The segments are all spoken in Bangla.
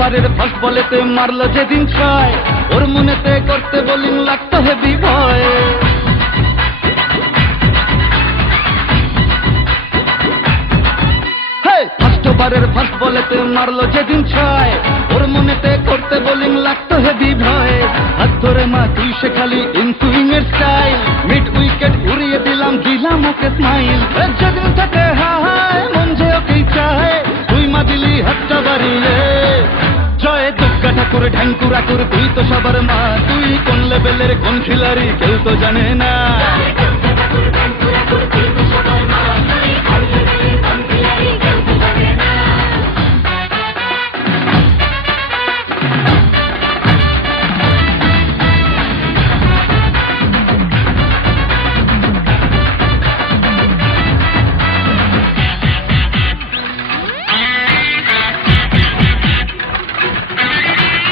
ওভারের ফার্স্ট বলেতে মারলো যেদিন ছয়, ওর মনেতে করতে বোলিং লাগতো হেভি ভয়। ফার্স্ট ওভারের ফার্স্ট বলেতে মারলো যেদিন ছয়, ওর মনেতে করতে বোলিং লাগতো হেভি ভয়। হাত ধরে মা তুই সে খালি ইনসুইং এর স্টাইল, মিড উইকেট উড়িয়ে দিলাম ওকে স্মাইল। যেদিন থেকে হায় মন যে ওকেই চায়, তুই মা দিলি হাতটা বাড়িয়ে। জয় দুর্গা ঠাকুর ঢ্যাঙ্কুরা কুর, তুই তো সবার মা, তুই কোন লেভেলের কোন খিলাড়ি কেউ তো জানে না।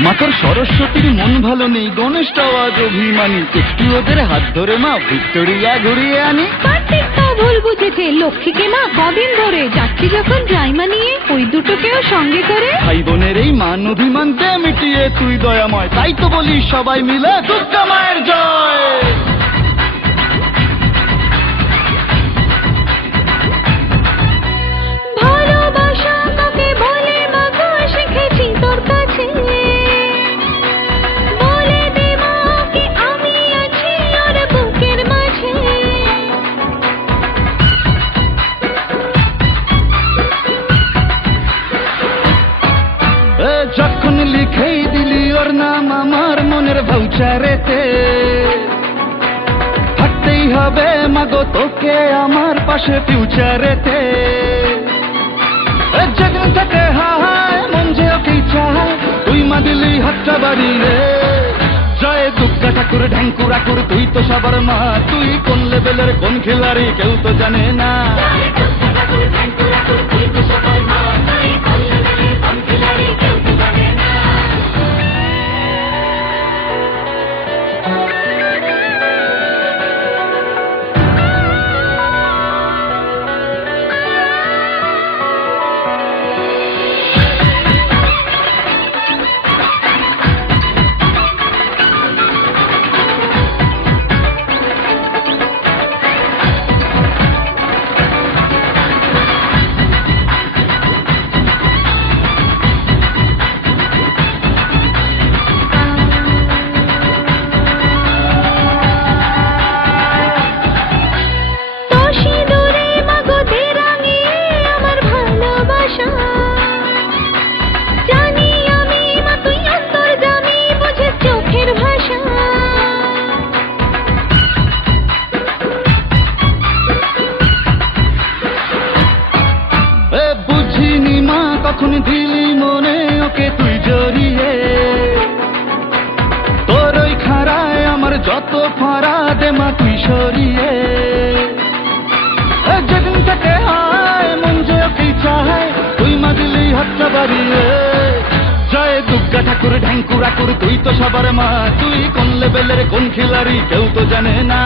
মাতর সরস্বতীর মন ভালো নেই, গণেশটাও আজ অভিমানী, একটু ওদের হাত ধরে মা ভিক্টোরিয়া ঘুরিয়ে আনি। কার্তিকটাও ভুল বুঝেছে, লক্ষ্মীকে মা কদিন ধরে যাচ্ছি যখন ড্রাইমা নিয়ে, ওই দুটোকেও সঙ্গে করে। ভাই বোনের এই মান অভিমানকে মিটিয়ে তুই দয়াময়, তাই তো বলি সবাই মিলে দুর্গা মায়ের জয়। ভালোবাসা কাকে বলে মা গো শিখেছি তোর কাছে, বলে দে মা কি আমি আছি ওর বুকের মাঝে। যখন লিখেই দিলি ওর নাম আমার মনের ভাউচারেতে, থাকতেই হবে মাগো তোকে আমার পাশে ফিউচারেতে। যেদিন থেকে হায় মন যে ওকেই চায়, তুই মা দিলি হাতটা বাড়িয়ে। জয় দুর্গা ঠাকুর ঢ্যাঙ্কুরা কুর, তুই তো সবার মা, তুই কোন লেভেলের কোন খিলাড়ি কেউ তো জানে না। কখন দিলি মনে ওকে তুই জড়িয়ে, তোর ওই খাড়ায় আমার যত ফাড়া দে মা তুই সরিয়ে। যেদিন থেকে হায় মন যে ওকেই চায়, তুই মা দিলি হাতটা বাড়িয়ে। জয় দুর্গা ঠাকুর ঢ্যাঙ্কুরা কুর, তুই তো সবার মা, তুই কোন লেভেলের কোন খিলাড়ি কেউ তো জানে না।